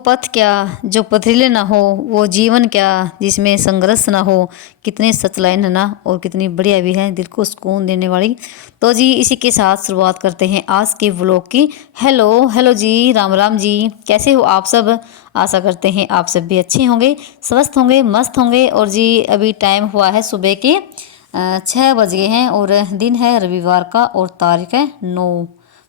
पथ क्या जो पथरीले ना हो, वो जीवन क्या जिसमें संघर्ष ना हो। कितने सच लाइन है ना, और कितनी बढ़िया भी है, दिल को सुकून देने वाली। तो जी इसी के साथ शुरुआत करते हैं आज के व्लॉग की। हेलो हेलो जी, राम राम जी, कैसे हो आप सब। आशा करते हैं आप सब भी अच्छे होंगे, स्वस्थ होंगे, मस्त होंगे। और जी अभी टाइम हुआ है सुबह के 6 बज गए हैं, और दिन है रविवार का, और तारीख है 9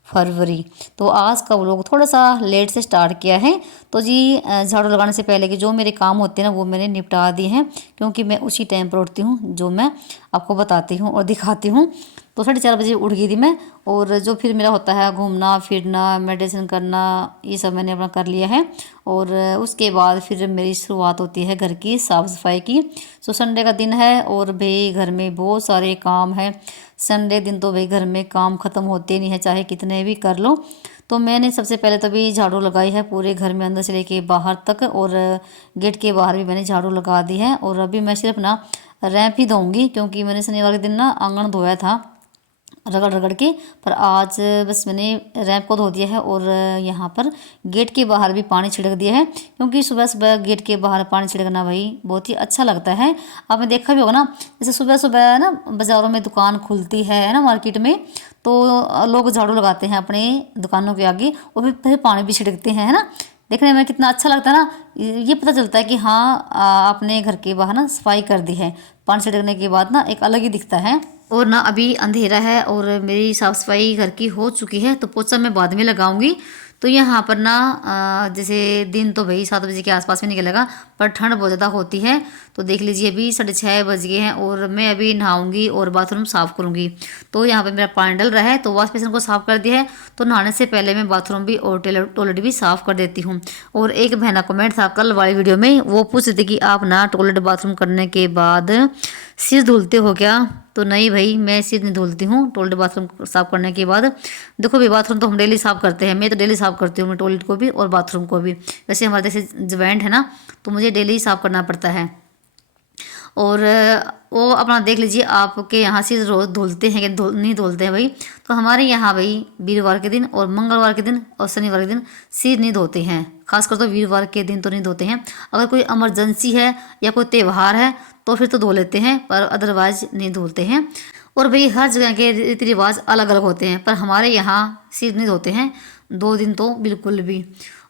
फरवरी। तो आज का व्लॉग थोड़ा सा लेट से स्टार्ट किया है। तो जी झाड़ू लगाने से पहले के जो मेरे काम होते हैं ना, वो मैंने निपटा दिए हैं, क्योंकि मैं उसी टाइम पर उठती हूँ जो मैं आपको बताती हूँ और दिखाती हूँ। तो 4:30 बजे उठ गई थी मैं, और जो फिर मेरा होता है घूमना फिरना, मेडिटेशन करना, ये सब मैंने अपना कर लिया है। और उसके बाद फिर मेरी शुरुआत होती है घर की साफ़ सफाई की। सो संडे का दिन है, और भाई घर में बहुत सारे काम है। संडे दिन तो भाई घर में काम ख़त्म होते नहीं है, चाहे कितने भी कर लो। तो मैंने सबसे पहले तो भी झाड़ू लगाई है पूरे घर में, अंदर से लेके बाहर तक, और गेट के बाहर भी मैंने झाड़ू लगा दी है। और अभी मैं सिर्फ ना रैंप ही धोऊंगी, क्योंकि मैंने शनिवार के दिन ना आंगन धोया था रगड़ रगड़ के। पर आज बस मैंने रैंप को धो दिया है, और यहाँ पर गेट के बाहर भी पानी छिड़क दिया है, क्योंकि सुबह सुबह गेट के बाहर पानी छिड़कना भाई बहुत ही अच्छा लगता है। आपने देखा भी होगा ना, जैसे सुबह सुबह ना बाज़ारों में दुकान खुलती है ना मार्केट में, तो लोग झाड़ू लगाते हैं अपने दुकानों के आगे, और फिर पानी भी छिड़कते हैं, है ना। देखने में कितना अच्छा लगता है ना। ये पता चलता है कि हाँ आपने घर के बाहर ना सफाई कर दी है। पानी छिड़कने के बाद ना एक अलग ही दिखता है। और ना अभी अंधेरा है, और मेरी साफ़ सफाई घर की हो चुकी है, तो पोछा मैं बाद में लगाऊंगी। तो यहाँ पर ना जैसे दिन तो भाई 7 बजे के आसपास में निकलेगा, पर ठंड बहुत ज़्यादा होती है। तो देख लीजिए अभी 6:30 बज गए हैं, और मैं अभी नहाऊंगी और बाथरूम साफ़ करूंगी। तो यहाँ पर मेरा पानी डल रहा है, तो वॉश बेसिन को साफ़ कर दिया है। तो नहाने से पहले मैं बाथरूम भी और टॉयलेट भी साफ़ कर देती हूँ। और एक बहन का कमेंट था कल वाली वीडियो में, वो पूछ रही थी कि आप ना टॉयलेट बाथरूम करने के बाद सिर धुलते हो क्या। तो नहीं भाई, मैं सिर नहीं धुलती हूँ टॉयलेट बाथरूम साफ़ करने के बाद। देखो भाई, बाथरूम तो हम डेली साफ़ करते हैं, मैं तो डेली साफ़ करती हूँ, मैं टॉयलेट को भी और बाथरूम को भी। वैसे हमारे जैसे ज्वाइंट है ना, तो मुझे डेली साफ़ करना पड़ता है। और वो अपना देख लीजिए आपके यहाँ से रोज़ धुलते हैं कि नहीं धुलते हैं भाई। तो हमारे यहाँ भाई वीरवार के दिन और मंगलवार के दिन और शनिवार के दिन सिर नहीं धोते हैं। खासकर तो वीरवार के दिन तो नहीं धोते हैं। अगर कोई इमरजेंसी है या कोई त्यौहार है तो फिर तो धो लेते हैं, पर अदरवाइज नहीं धुलते हैं। और भाई हर जगह के रीति रिवाज अलग अलग होते हैं, पर हमारे यहाँ सिर नहीं धोते हैं 2 दिन तो बिल्कुल भी।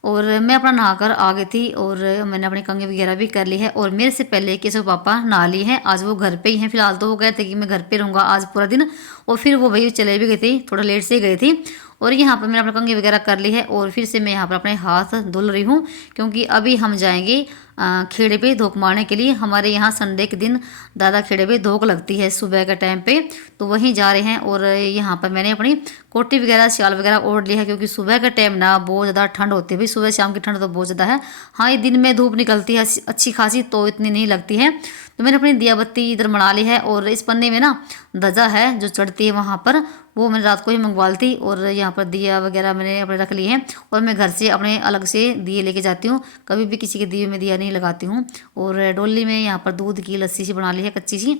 और मैं अपना नहाकर आ गई थी, और मैंने अपनी कंघी वगैरह भी कर ली है। और मेरे से पहले केशव पापा नहा लिए हैं, आज वो घर पे ही हैं फिलहाल। तो वो कहते थे कि मैं घर पे रहूँगा आज पूरा दिन, और फिर वो भाई चले भी गए थे, थोड़ा लेट से ही गए थे। और यहाँ पर मैंने अपनी कंघी वगैरह कर ली है, और फिर से मैं यहाँ पर अपने हाथ धुल रही हूँ, क्योंकि अभी हम जाएंगे खेड़े पे धोख मारने के लिए। हमारे यहाँ संडे के दिन दादा खेड़े पे धोख लगती है सुबह के टाइम पे, तो वहीं जा रहे हैं। और यहाँ पर मैंने अपनी कोटी वगैरह शाल वगैरह ओढ़ ली है, क्योंकि सुबह के टाइम ना बहुत ज़्यादा ठंड होती है भाई। सुबह शाम की ठंड तो बहुत ज़्यादा है। हाँ, ये दिन में धूप निकलती है अच्छी खासी, तो इतनी नहीं लगती है। तो मैंने अपनी दिया बत्ती इधर बना ली है, और इस पन्ने में ना ध्वजा है जो चढ़ती है वहाँ पर, वो मैंने रात को ही मंगवा ली थी। और यहाँ पर दिया वगैरह मैंने अपने रख लिए हैं, और मैं घर से अपने अलग से दिए लेके जाती हूँ, कभी भी किसी के दिए में दिया नहीं लगाती हूँ। और डोली में यहाँ पर दूध की लस्सी सी बना ली है कच्ची सी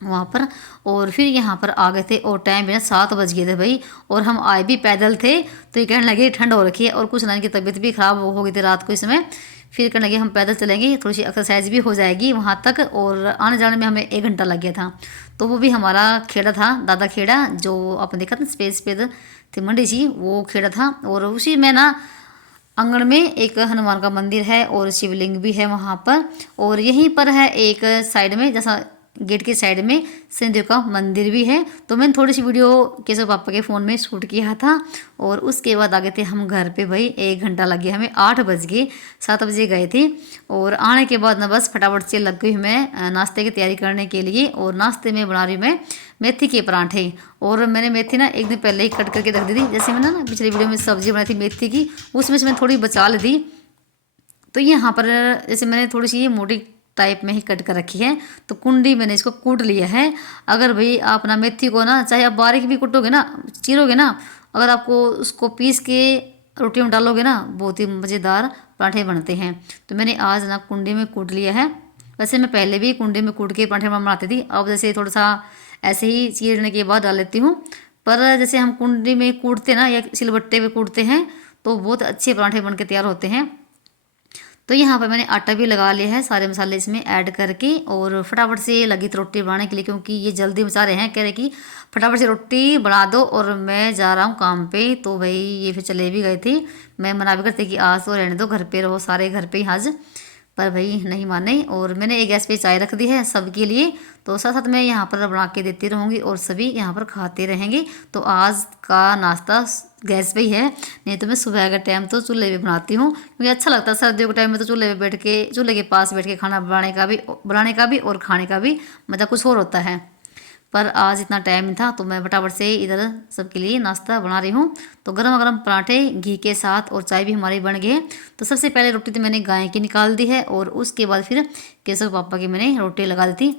वहाँ पर। और फिर यहाँ पर आ गए थे, और टाइम भी ना 7 बज गए थे भाई, और हम आए भी पैदल थे। तो ये कहने लगे ठंड हो रखी है, और कुछ ना की तबीयत भी ख़राब हो गई थी रात को इस समय। फिर कहने लगे हम पैदल चलेंगे, थोड़ी सी एक्सरसाइज भी हो जाएगी वहाँ तक। और आने जाने में हमें 1 घंटा लग गया था। तो वो भी हमारा खेड़ा था, दादा खेड़ा, जो आपने देखा था स्पेस पे थी मंडी सी, वो खेड़ा था। और उसी में ना आंगन में एक हनुमान का मंदिर है, और शिवलिंग भी है वहाँ पर। और यहीं पर है एक साइड में, जैसा गेट के साइड में शनिदेव का मंदिर भी है। तो मैंने थोड़ी सी वीडियो केशव पापा के फ़ोन में शूट किया था। और उसके बाद आ गए थे हम घर पे भाई, 1 घंटा लग गया हमें, 8 बज गए, 7 बजे गए थे। और आने के बाद ना बस फटाफट से लग गई मैं नाश्ते की तैयारी करने के लिए। और नाश्ते में बना रही मैं मेथी के परांठे। और मैंने मेथी ना एक दिन पहले ही कट करके रख दी थी, जैसे मैंने ना पिछली वीडियो में सब्जी बनाई थी मेथी की, उसमें से मैंने थोड़ी बचा ली थी। तो यहाँ पर जैसे मैंने थोड़ी सी ये मोटी टाइप में ही कट कर रखी है, तो कुंडी मैंने इसको कूट लिया है। अगर भाई आप ना मेथी को ना चाहे आप बारीक भी कूटोगे ना, चीरोगे ना, अगर आपको उसको पीस के रोटी में डालोगे ना, बहुत ही मज़ेदार पराठे बनते हैं। तो मैंने आज ना कुंडी में कूट लिया है। वैसे मैं पहले भी कुंडी में कूट के पराठे बनाती थी, अब जैसे थोड़ा सा ऐसे ही चीरने के बाद डाल लेती हूँ। पर जैसे हम कुंडी में कूटते ना या सिलबट्टे पे कूटते हैं, तो बहुत अच्छे पराठे बन के तैयार होते हैं। तो यहाँ पर मैंने आटा भी लगा लिया है, सारे मसाले इसमें ऐड करके, और फटाफट से लगी थी रोटी बनाने के लिए, क्योंकि ये जल्दी मचा रहे हैं, कह रहे कि फटाफट से रोटी बना दो और मैं जा रहा हूँ काम पे। तो भाई ये फिर चले भी गए थे। मैं मना भी करती कि आज तो रहने दो, घर पे रहो, सारे घर पे ही आज, पर भाई नहीं माने। और मैंने एक गैस पे चाय रख दी है सबके लिए, तो साथ साथ मैं यहाँ पर बना के देती रहूँगी और सभी यहाँ पर खाते रहेंगे। तो आज का नाश्ता गैस पे ही है, नहीं तो मैं सुबह का टाइम तो चूल्हे पे बनाती हूँ, क्योंकि अच्छा लगता है सर्दियों के टाइम में तो चूल्हे पे बैठ के, चूल्हे के पास बैठ के खाना बनाने का भी और खाने का भी मज़ा कुछ और होता है। पर आज इतना टाइम नहीं था, तो मैं फटाफट से इधर सबके लिए नाश्ता बना रही हूँ। तो गरम गरम पराठे घी के साथ और चाय भी हमारी बन गई है। तो सबसे पहले रोटी तो मैंने गाय की निकाल दी है, और उसके बाद फिर केशव पापा की मैंने रोटी लगा दी थी।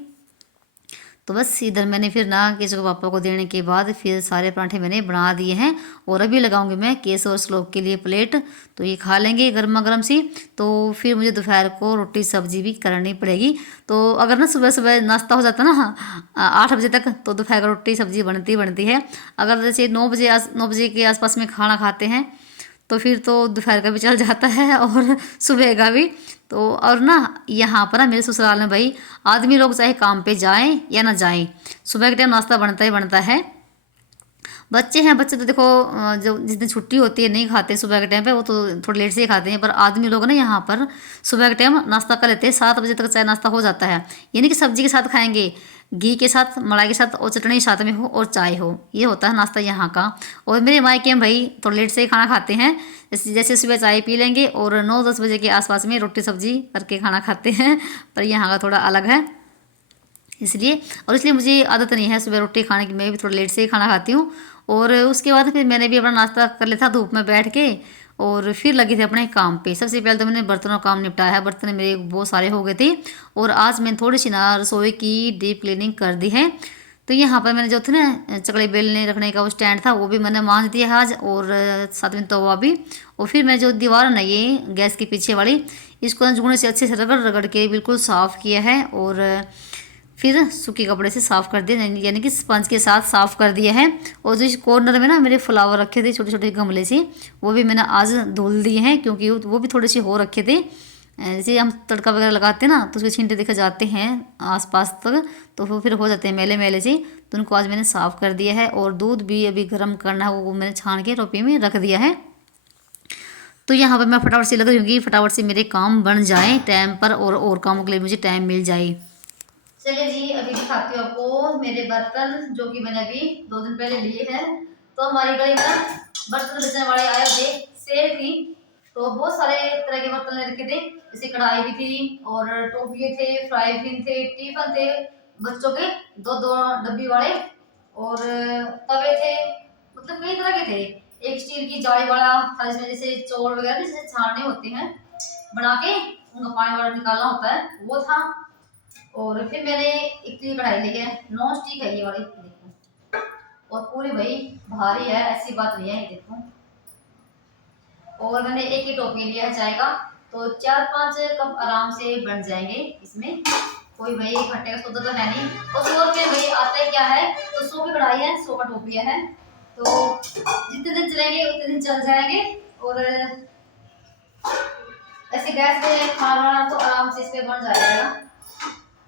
तो बस इधर मैंने फिर ना केशव के पापा को देने के बाद फिर सारे पराठे मैंने बना दिए हैं, और अभी लगाऊंगी मैं केशव और श्लोक के लिए प्लेट, तो ये खा लेंगे गर्मा गर्म सी। तो फिर मुझे दोपहर को रोटी सब्जी भी करनी पड़ेगी। तो अगर ना सुबह सुबह नाश्ता हो जाता ना 8 बजे तक, तो दोपहर का रोटी सब्जी बनती है। अगर जैसे 9 बजे के आसपास में खाना खाते हैं, तो फिर तो दोपहर का भी चल जाता है और सुबह का भी। तो और ना यहाँ पर ना मेरे ससुराल में भाई आदमी लोग चाहे काम पे जाएं या ना जाएं, सुबह के टाइम नाश्ता बनता ही बनता है। बच्चे तो देखो जो जिस दिन छुट्टी होती है नहीं खाते सुबह के टाइम पे, वो तो थोड़ा लेट से ही खाते हैं। पर आदमी लोग ना यहाँ पर सुबह के टाइम नाश्ता कर लेते हैं, 7 बजे तक चाय नाश्ता हो जाता है। यानी कि सब्जी के साथ खाएंगे, घी के साथ, मलाई के साथ, और चटनी साथ में हो और चाय हो, ये होता है नाश्ता यहाँ का। और मेरे मायके में भाई थोड़ा लेट से ही खाना खाते हैं, जैसे सुबह चाय पी लेंगे और 9-10 बजे के आसपास में रोटी सब्जी करके खाना खाते हैं। पर यहाँ का थोड़ा अलग है, इसलिए मुझे आदत नहीं है सुबह रोटी खाने की, मैं भी थोड़ा लेट से ही खाना खाती हूँ। और उसके बाद फिर मैंने भी अपना नाश्ता कर लिया था धूप में बैठ के, और फिर लगी थी अपने काम पे। सबसे पहले तो मैंने बर्तनों का काम निपटाया है, बर्तन मेरे बहुत सारे हो गए थे, और आज मैंने थोड़ी सी ना रसोई की डीप क्लीनिंग कर दी है। तो यहाँ पर मैंने जो थे ना चकले बेलने रखने का वो स्टैंड था, वो भी मैंने मांज दिया आज, और साथ में तवा भी। और फिर मैं जो दीवार है ना ये गैस के पीछे वाली, इसको ना जुगने से अच्छे से रगड़ रगड़ के बिल्कुल साफ़ किया है, और फिर सूखे कपड़े से साफ़ कर दिया, यानी कि स्पंज के साथ साफ़ कर दिया है। और जो इस कॉर्नर में ना मेरे फ्लावर रखे थे छोटे छोटे गमले से, वो भी मैंने आज धुल दिए हैं, क्योंकि वो भी थोड़े से हो रखे थे। जैसे हम तड़का वगैरह लगाते हैं ना, तो उसके छींटे दिखे जाते हैं आसपास तक, तो वो फिर हो जाते हैं मैले मैले से। तो उनको आज मैंने साफ़ कर दिया है, और दूध भी अभी गर्म करना है, वो मैंने छान के टोपी में रख दिया है। तो यहाँ पर मैं फटाफट से लग रही हूँ कि फटाफट से मेरे काम बन जाएँ टाइम पर, और कामों के लिए मुझे टाइम मिल जाए। चलिए जी, अभी दिखाती हूँ आपको मेरे बर्तन, जो कि मैंने अभी 2 दिन पहले लिए हैं। तो हमारी गली में बर्तन बेचने वाले आए थे, सेल थी, तो बहुत सारे तरह के बर्तन ले रखे थे, जैसे कढ़ाई भी थी, और टोपिए थे, फ्राई पैन थे, टिफिन थे बच्चों के 2-2 डब्बी वाले, और तवे थे, मतलब कई तरह के थे। एक स्टील की जाली वाला था, जिसमें जैसे चौल वगैरह जैसे छानने होते हैं बना के, उनका पानी वाला निकालना होता है, वो था। और फिर मैंने एक कढ़ाई ली है, नॉन स्टिक है ये वाली, देखो, और पूरी भाई भारी है, ऐसी बात नहीं है, ये देखो। और मैंने एक ही टोपी लिया है चाय का, तो 4-5 कप आराम से बन जाएंगे इसमें, कोई भाई खट्टे का सौदा तो है नहीं। और 100 रुपये भाई आता है क्या है, तो 100 की कढ़ाई है, 100 का टोपिया है, तो जितने दिन चलेंगे उतने दिन चल जाएंगे। और ऐसे गैस पे खाना बनाना तो आराम से इस पे बन जाएगा।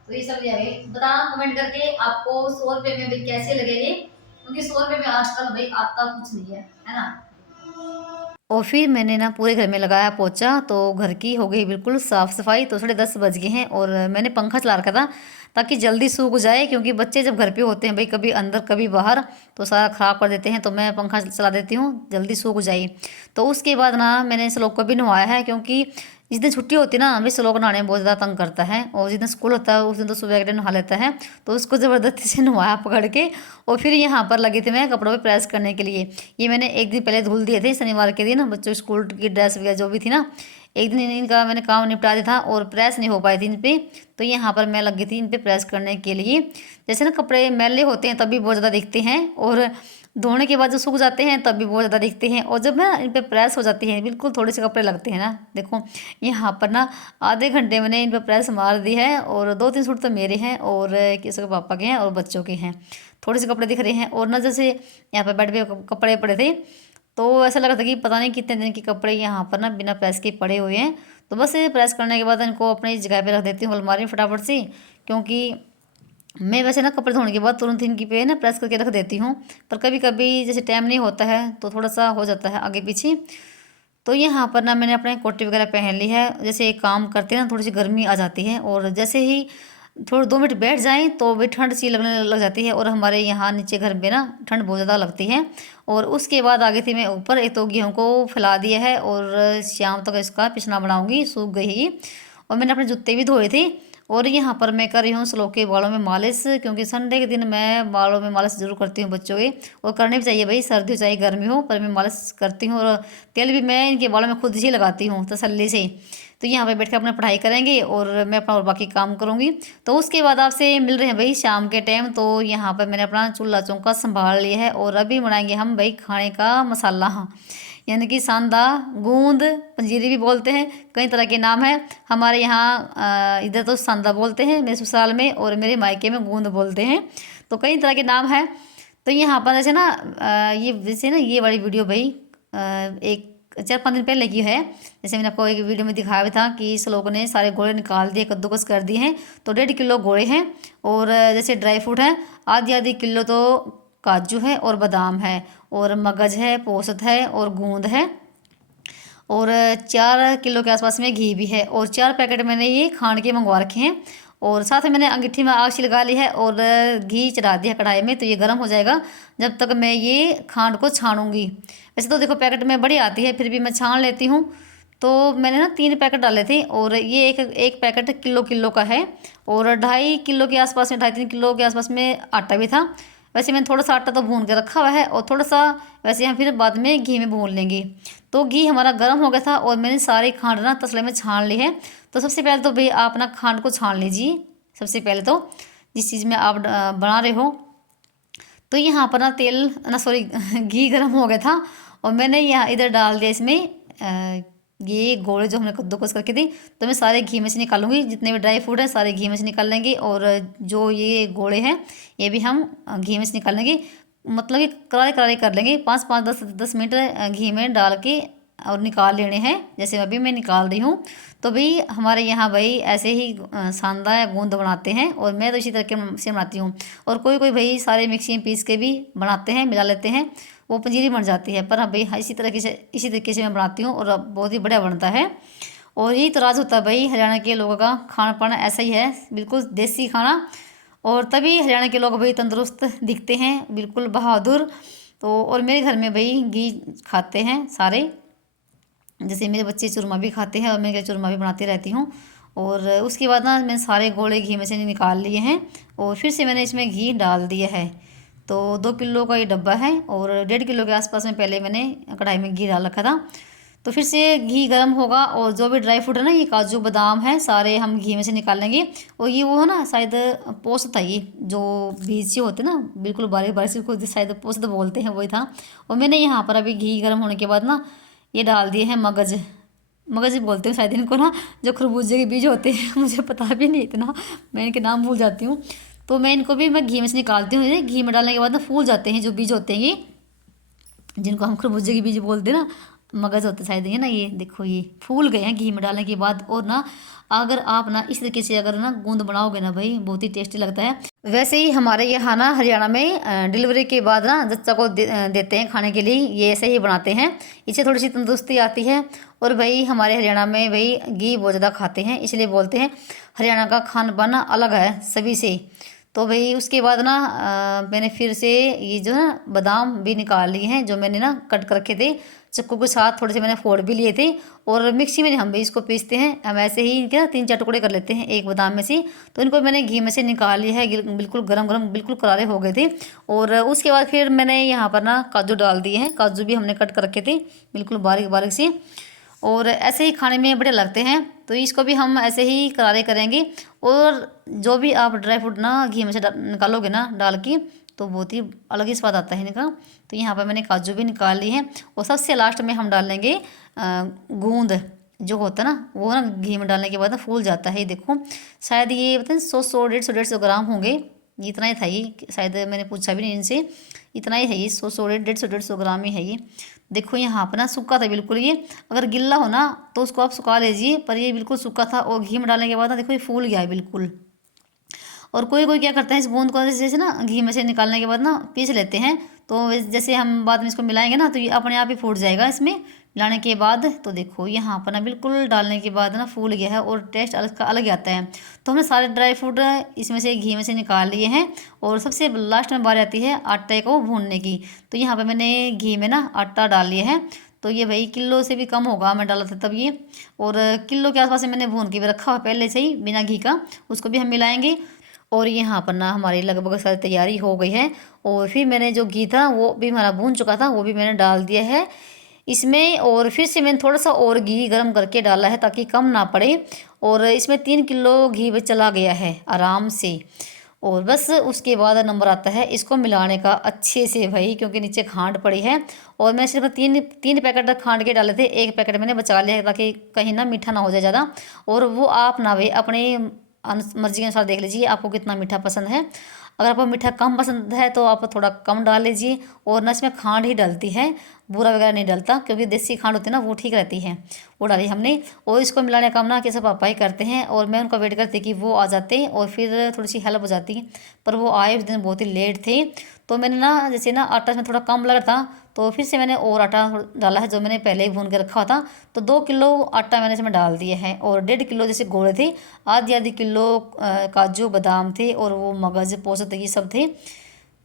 तो ये सब लिया गया, बताना कमेंट करके आपको 100 रुपये में भाई कैसे लगेंगे, क्योंकि 100 रुपये में आजकल भाई आता कुछ नहीं है ना। और फिर मैंने ना पूरे घर में लगाया पोछा, तो घर की हो गई बिल्कुल साफ़ सफाई। तो 10:30 बज गए हैं, और मैंने पंखा चला रखा था ताकि जल्दी सूख जाए, क्योंकि बच्चे जब घर पे होते हैं भाई कभी अंदर कभी बाहर, तो सारा ख़राब कर देते हैं। तो मैं पंखा चला देती हूँ जल्दी सूख जाए। तो उसके बाद ना मैंने श्लोक को भी नहवाया है, क्योंकि जिस दिन छुट्टी होती है ना भाई श्लोक नहाने में बहुत ज़्यादा तंग करता है, और जिस दिन स्कूल होता है उस दिन तो सुबह के टाइम नहा लेता है। तो उसको ज़बरदस्ती से नहवाया पकड़ के, और फिर यहाँ पर लगी थी मैं कपड़ों पे प्रेस करने के लिए। ये मैंने एक दिन पहले धुल दिए थे, शनिवार के दिन बच्चों की स्कूल की ड्रेस वगैरह जो भी थी ना, एक दिन इनका मैंने काम निपटा दिया था, और प्रेस नहीं हो पाई थी इन पे। तो यहाँ पर मैं लगी थी इन पे प्रेस करने के लिए। जैसे ना कपड़े मैले होते हैं तब भी बहुत ज़्यादा दिखते हैं, और धोने के बाद जो सूख जाते हैं तब भी बहुत ज़्यादा दिखते हैं, और जब ना इन पे प्रेस हो जाती है बिल्कुल थोड़े से कपड़े लगते हैं ना, देखो यहाँ पर ना आधे घंटे मैंने इन पे प्रेस मार दी है। और 2-3 सूट तो मेरे हैं, और किसी के पापा के हैं, और बच्चों के हैं, थोड़े से कपड़े दिख रहे हैं। और ना जैसे यहाँ पर बेड पे कपड़े पड़े थे, तो ऐसा लगा था कि पता नहीं कितने दिन के कपड़े यहाँ पर ना बिना प्रेस के पड़े हुए हैं। तो बस ये प्रेस करने के बाद इनको अपनी जगह पे रख देती हूँ अलमारी में फटाफट से, क्योंकि मैं वैसे ना कपड़े धोने के बाद तुरंत इनकी पे ना प्रेस करके रख देती हूँ, पर कभी कभी जैसे टाइम नहीं होता है तो थोड़ा सा हो जाता है आगे पीछे। तो यहाँ पर ना मैंने अपने कोटी वगैरह पहन ली है। जैसे काम करते हैं ना थोड़ी सी गर्मी आ जाती है, और जैसे ही थोड़े 2 मिनट बैठ जाएं तो भी ठंड सी लगने लग जाती है, और हमारे यहाँ नीचे घर में ना ठंड बहुत ज़्यादा लगती है। और उसके बाद आगे थी मैं ऊपर, एक तो गेहूँ को फैला दिया है और शाम तक इसका पिसना बनाऊँगी, सूख गई। और मैंने अपने जूते भी धोए थे। और यहाँ पर मैं कर रही हूँ स्लो के बालों में मालिश, क्योंकि संडे के दिन मैं बालों में मालिश ज़रूर करती हूँ बच्चों के, और करनी भी चाहिए भाई, सर्दी हो चाहे गर्मी हो, पर मैं मालिश करती हूँ। और तेल भी मैं इनके बालों में खुद ही लगाती हूँ तसल्ली से। तो यहाँ पे बैठ कर अपना पढ़ाई करेंगे और मैं अपना और बाकी काम करूँगी। तो उसके बाद आपसे मिल रहे हैं भाई शाम के टाइम। तो यहाँ पर मैंने अपना चूल्हा चौका संभाल लिया है, और अभी बनाएंगे हम भाई खाने का मसाला, हाँ, यानी कि सांदा, गूंद, पंजीरी भी बोलते हैं, कई तरह के नाम है। हमारे यहाँ इधर तो सांदा बोलते हैं मेरे ससुराल में, और मेरे मायके में गूंद बोलते हैं। तो कई तरह के नाम है। तो यहाँ पर जैसे ना ये वैसे ना ये वाली वीडियो भाई एक 4-5 दिन पहले की है। जैसे मैंने आपको एक वीडियो में दिखाया भी था कि इस लोगों ने सारे गोले निकाल दिए, कद्दूकस कर दिए हैं। तो 1.5 किलो गोले हैं, और जैसे ड्राई फ्रूट हैं आधी आधी किलो, तो काजू है और बादाम है, और मगज है, पोस्त है, और गूंद है, और 4 किलो के आसपास में घी भी है, और 4 पैकेट मैंने ये खांड के मंगवा रखे हैं। और साथ में मैंने अंगीठी में आग लगा ली है, और घी चढ़ा दिया कढ़ाई में, तो ये गर्म हो जाएगा जब तक मैं ये खांड को छानूंगी। वैसे तो देखो पैकेट में बड़ी आती है, फिर भी मैं छान लेती हूँ। तो मैंने ना 3 पैकेट डाले थे, और ये एक पैकेट किलो किलो का है, और 2.5 किलो के आसपास में, 2.5-3 किलो के आसपास में आटा भी था। वैसे मैंने थोड़ा सा आटा तो भून के रखा हुआ है, और थोड़ा सा वैसे हम फिर बाद में घी में भून लेंगे। तो घी हमारा गर्म हो गया था, और मैंने सारी खांड ना तसले में छान ली है। तो सबसे पहले तो भाई आप ना खांड को छान लीजिए, सबसे पहले तो जिस चीज़ में आप बना रहे हो। तो यहाँ पर ना तेल ना सॉरी घी गर्म हो गया था, और मैंने यहाँ इधर डाल दिया इसमें ये गोले जो हमने कद्दूकस करके दी। तो मैं सारे घी में से निकालूंगी, जितने भी ड्राई फ्रूट है सारे घी में से निकाल लेंगे, और जो ये गोले हैं ये भी हम घी में से निकाल लेंगे। मतलब कि करारे करारे कर लेंगे, 5-5 10 मिनट घी में डाल के और निकाल लेने हैं, जैसे अभी मैं निकाल रही हूँ। तो भाई हमारे यहाँ भाई ऐसे ही सांदा या गूंद बनाते हैं, और मैं तो इसी तरीके से बनाती हूँ। और कोई कोई भाई सारे मिक्सी में पीस के भी बनाते हैं, मिला लेते हैं, वो पंजीरी बन जाती है। पर हाँ भाई हाँ, इसी तरीके से मैं बनाती हूँ, और बहुत ही बढ़िया बनता है। और यही तो राज होता है भाई हरियाणा के लोगों का, खाना पाना ऐसा ही है, बिल्कुल देसी खाना। और तभी हरियाणा के लोग भाई तंदुरुस्त दिखते हैं, बिल्कुल बहादुर। तो और मेरे घर में भाई घी खाते हैं सारे, जैसे मेरे बच्चे चूरमा भी खाते हैं, और मैं चूरमा भी बनाती रहती हूँ। और उसके बाद ना मैंने सारे गोले घी में से निकाल लिए हैं, और फिर से मैंने इसमें घी डाल दिया है। तो 2 किलो का ये डब्बा है, और 1.5 किलो के आसपास में पहले मैंने कढ़ाई में घी डाल रखा था। तो फिर से घी गर्म होगा, और जो भी ड्राई फ्रूट है ना, ये काजू बादाम है, सारे हम घी में से निकाल लेंगे। और ये वो है ना शायद पोस्त था, ये जो बीज से होते ना बिल्कुल बारीक बारीक से, खुद शायद पोस्त बोलते हैं, वही था। और मैंने यहाँ पर अभी घी गर्म होने के बाद ना ये डाल दिए हैं मगज, मगज ही बोलते हैं शायद इनको ना, जो खरबूजे के बीज होते हैं मुझे पता भी नहीं इतना, मैं इनके नाम भूल जाती हूँ। तो मैं इनको भी मैं घी में से निकालती हूँ। ये घी में डालने के बाद ना फूल जाते हैं जो बीज होते हैं ये, जिनको हम खरबूजे के बीज बोलते हैं ना, मगज होते शायद ये ना, ये देखो ये फूल गए हैं घी में डालने के बाद। और ना अगर आप ना इस तरीके से अगर ना गूंद बनाओगे ना भाई, बहुत ही टेस्टी लगता है। वैसे ही हमारे यहाँ ना हरियाणा में डिलीवरी के बाद ना जच्चा को देते हैं खाने के लिए, ये ऐसे ही बनाते हैं, इससे थोड़ी सी तंदुरुस्ती आती है। और भाई हमारे हरियाणा में भाई घी बहुत ज़्यादा खाते हैं, इसलिए बोलते हैं हरियाणा का खान पान अलग है सभी से। तो भाई उसके बाद ना मैंने फिर से ये जो ना बादाम भी निकाल लिए हैं, जो मैंने ना कट कर रखे थे चक्कू के साथ, थोड़े से मैंने फोड़ भी लिए थे। और मिक्सी में हम भी इसको पीसते हैं, हम ऐसे ही इनके ना 3-4 टुकड़े कर लेते हैं एक बादाम में से। तो इनको मैंने घी में से निकाल लिया है, बिल्कुल गरम गरम बिल्कुल करारे हो गए थे। और उसके बाद फिर मैंने यहाँ पर ना काजू डाल दिए हैं, काजू भी हमने कट कर रखे थे बिल्कुल बारीक बारीक से, और ऐसे ही खाने में बड़े लगते हैं। तो इसको भी हम ऐसे ही करारे करेंगे। और जो भी आप ड्राई फ्रूट ना घी में से निकालोगे ना डाल के, तो बहुत ही अलग ही स्वाद आता है इनका। तो यहाँ पर मैंने काजू भी निकाल ली हैं, और सबसे लास्ट में हम डालेंगे गूंद जो होता है ना, वो ना घी में डालने के बाद ना फूल जाता है। ये देखो शायद ये पता नहीं 100-150 ग्राम होंगे, ये इतना ही था, ये शायद मैंने पूछा भी नहीं इनसे, इतना ही है ये 100-150 ग्राम ही है ये। देखो यहाँ पर ना सूखा था बिल्कुल ये। अगर गिल्ला हो ना तो उसको आप सुखा लीजिए, पर ये बिल्कुल सूखा था और घी में डालने के बाद ना देखो ये फूल गया है बिल्कुल। और कोई कोई क्या करता है इस बूंद को जैसे ना घी में से निकालने के बाद ना पीस लेते हैं। तो जैसे हम बाद में इसको मिलाएंगे ना तो ये अपने आप ही फूट जाएगा इसमें मिलाने के बाद। तो देखो यहाँ पर ना बिल्कुल डालने के बाद ना फूल गया है और टेस्ट अलग का अलग आता है। तो हमने सारे ड्राई फ्रूट इसमें से घी में से निकाल लिए हैं और सबसे लास्ट में बारी आती है आटे को भूनने की। तो यहाँ पर मैंने घी में ना आटा डाल लिया है। तो ये भाई किलो से भी कम होगा मैं डाला था तब ये, और किलो के आसपास मैंने भून के भी रखा हुआ पहले से ही बिना घी का। उसको भी हम मिलाएंगे। और यहाँ पर ना हमारी लगभग सारी तैयारी हो गई है। और फिर मैंने जो घी था वो भी हमारा भून चुका था, वो भी मैंने डाल दिया है इसमें। और फिर से मैंने थोड़ा सा और घी गर्म करके डाला है ताकि कम ना पड़े। और इसमें 3 किलो घी भी चला गया है आराम से। और बस उसके बाद नंबर आता है इसको मिलाने का अच्छे से भाई, क्योंकि नीचे खांड पड़ी है। और मैं सिर्फ तीन तीन पैकेट तक खांड के डाले थे, एक पैकेट मैंने बचा लिया है ताकि कहीं ना मीठा ना हो जाए ज़्यादा। और वो आप ना भाई अपनी मर्जी के अनुसार देख लीजिए आपको कितना मीठा पसंद है। अगर आपको मीठा कम पसंद है तो आप थोड़ा कम डाल लीजिए। और ना इसमें खांड ही डलती है, बूरा वगैरह नहीं डलता, क्योंकि देसी खांड होती है ना वो ठीक रहती है, वो डाली हमने। और इसको मिलाने का काम ना कैसे पापा ही करते हैं और मैं उनका वेट करती कि वो आ जाते और फिर थोड़ी सी हेल्प हो जाती। पर वो आए उस दिन बहुत ही लेट थे। तो मैंने ना जैसे ना आटा में थोड़ा कम लगा था तो फिर से मैंने और आटा डाला है जो मैंने पहले ही भून के रखा हुआ था। तो 2 किलो आटा मैंने इसमें डाल दिया है। और 1.5 किलो जैसे गोले थे, आधी आधी किलो काजू बादाम थे और वो मगज पोस्त ये सब थे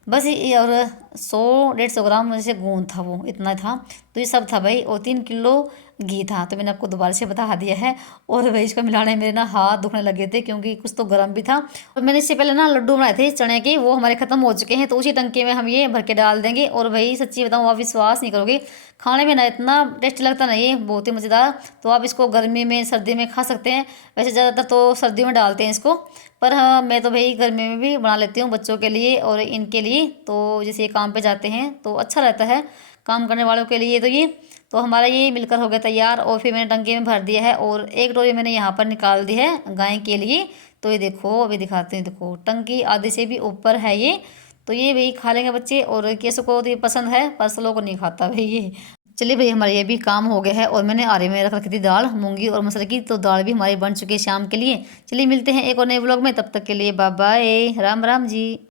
बस। ये और 100-150 ग्राम जैसे गोंद था, वो इतना था। तो ये सब था भाई। और 3 किलो घी था। तो मैंने आपको दोबारा से बता दिया है। और भाई इसको मिलाने में मेरे ना हाथ दुखने लगे थे क्योंकि कुछ तो गर्म भी था। और मैंने इससे पहले ना लड्डू बनाए थे चने के, वो हमारे ख़त्म हो चुके हैं। तो उसी टंके में हम ये भर के डाल देंगे। और भाई सच्ची बताऊँ आप विश्वास नहीं करोगे, खाने में ना इतना टेस्टी लगता ना ये, बहुत ही मज़ेदार। तो आप इसको गर्मी में सर्दी में खा सकते हैं। वैसे ज़्यादातर तो सर्दी में डालते हैं इसको, पर हाँ मैं तो भाई गर्मी में भी बना लेती हूँ बच्चों के लिए और इनके लिए। तो जैसे ये काम पे जाते हैं तो अच्छा रहता है काम करने वालों के लिए। तो ये तो हमारा ये मिलकर हो गया तैयार। और फिर मैंने टंकी में भर दिया है और एक डोरी मैंने यहाँ पर निकाल दी है गाय के लिए। तो ये देखो अभी दिखाते हैं, देखो टंकी आधे से भी ऊपर है ये। तो ये भाई खा लेंगे बच्चे, और कैसे को तो ये पसंद है पर लोगों को नहीं खाता भाई ये। चलिए भाई हमारा ये भी काम हो गया है। और मैंने आरे में रख रखी थी दाल मूंगी और मसर की, तो दाल भी हमारी बन चुकी है शाम के लिए। चलिए मिलते हैं एक और नए व्लॉग में, तब तक के लिए बाय बाय, राम राम जी।